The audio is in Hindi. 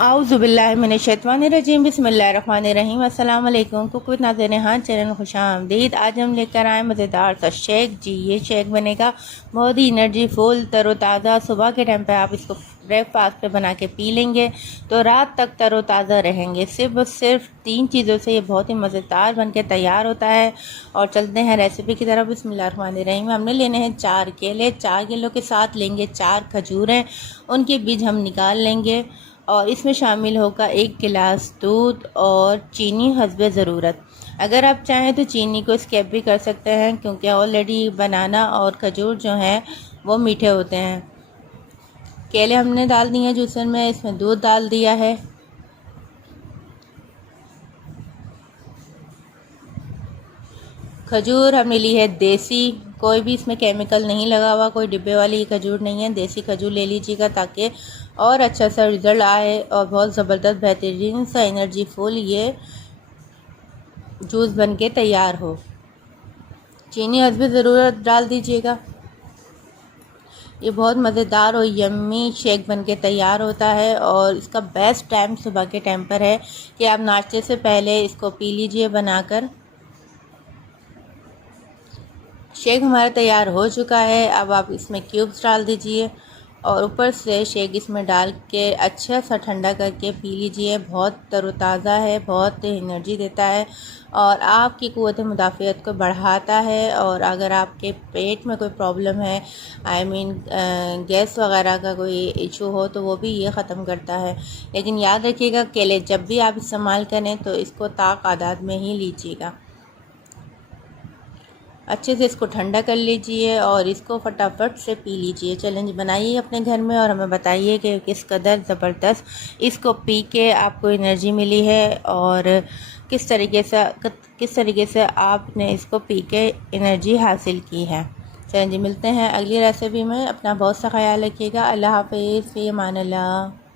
आऊज़ुबिल्लाहिमिनश्शैतानिर्रजीम बिस्मिल्लाहिर्रहमानिर्रहीम अस्सलाम वालेकुम। कुक विद नाज़ नहान चैनल खुशामदीद। आज हम लेकर आए मज़ेदार सा शेक। जी ये शेक बनेगा बहुत ही एनर्जी फुल तरोताज़ा। सुबह के टाइम पे आप इसको ब्रेकफास्ट पे बना के पी लेंगे तो रात तक तरोताज़ा रहेंगे। सिर्फ 3 चीज़ों से ये बहुत ही मज़ेदार बन के तैयार होता है। और चलते हैं रेसिपी की तरफ। बिस्मिल्लाहिर्रहमानिर्रहीम। हमने लेने हैं 4 केले। 4 केलों के साथ लेंगे 4 खजूरें, उनके बीज हम निकाल लेंगे। और इसमें शामिल होगा 1 गिलास दूध और चीनी हस्बे ज़रूरत। अगर आप चाहें तो चीनी को स्किप भी कर सकते हैं क्योंकि ऑलरेडी बनाना और खजूर जो हैं वो मीठे होते हैं। केले हमने डाल दिए हैं जूसर में, इसमें दूध डाल दिया है। खजूर हमने ली है देसी, कोई भी इसमें केमिकल नहीं लगा हुआ, कोई डिब्बे वाली खजूर नहीं है। देसी खजूर ले लीजिएगा ताकि और अच्छा सा रिज़ल्ट आए और बहुत ज़बरदस्त बेहतरीन सा एनर्जी फुल ये जूस बन के तैयार हो। चीनी हस्बे ज़रूरत डाल दीजिएगा। ये बहुत मज़ेदार और यम्मी शेक बन के तैयार होता है और इसका बेस्ट टाइम सुबह के टाइम पर है कि आप नाश्ते से पहले इसको पी लीजिए बनाकर। शेक हमारा तैयार हो चुका है। अब आप इसमें क्यूब्स डाल दीजिए और ऊपर से शेक इसमें डाल के अच्छा सा ठंडा करके पी लीजिए। बहुत तरोताज़ा है, बहुत एनर्जी देता है और आपकी क़ुव्वत मुदाफ़ियत को बढ़ाता है। और अगर आपके पेट में कोई प्रॉब्लम है, गैस वगैरह का कोई इशू हो तो वो भी ये ख़त्म करता है। लेकिन याद रखिएगा केले जब भी आप इस्तेमाल करें तो इसको तादाद में ही लीजिएगा। अच्छे से इसको ठंडा कर लीजिए और इसको फटाफट से पी लीजिए। चैलेंज बनाइए अपने घर में और हमें बताइए कि किस कदर ज़बरदस्त इसको पी के आपको एनर्जी मिली है और किस तरीके से आपने इसको पी के एनर्जी हासिल की है। चैलेंज मिलते हैं अगली रेसिपी में। अपना बहुत सा ख्याल रखिएगा। अल्लाह हाफ़िज़, फ़ी अमान अल्लाह।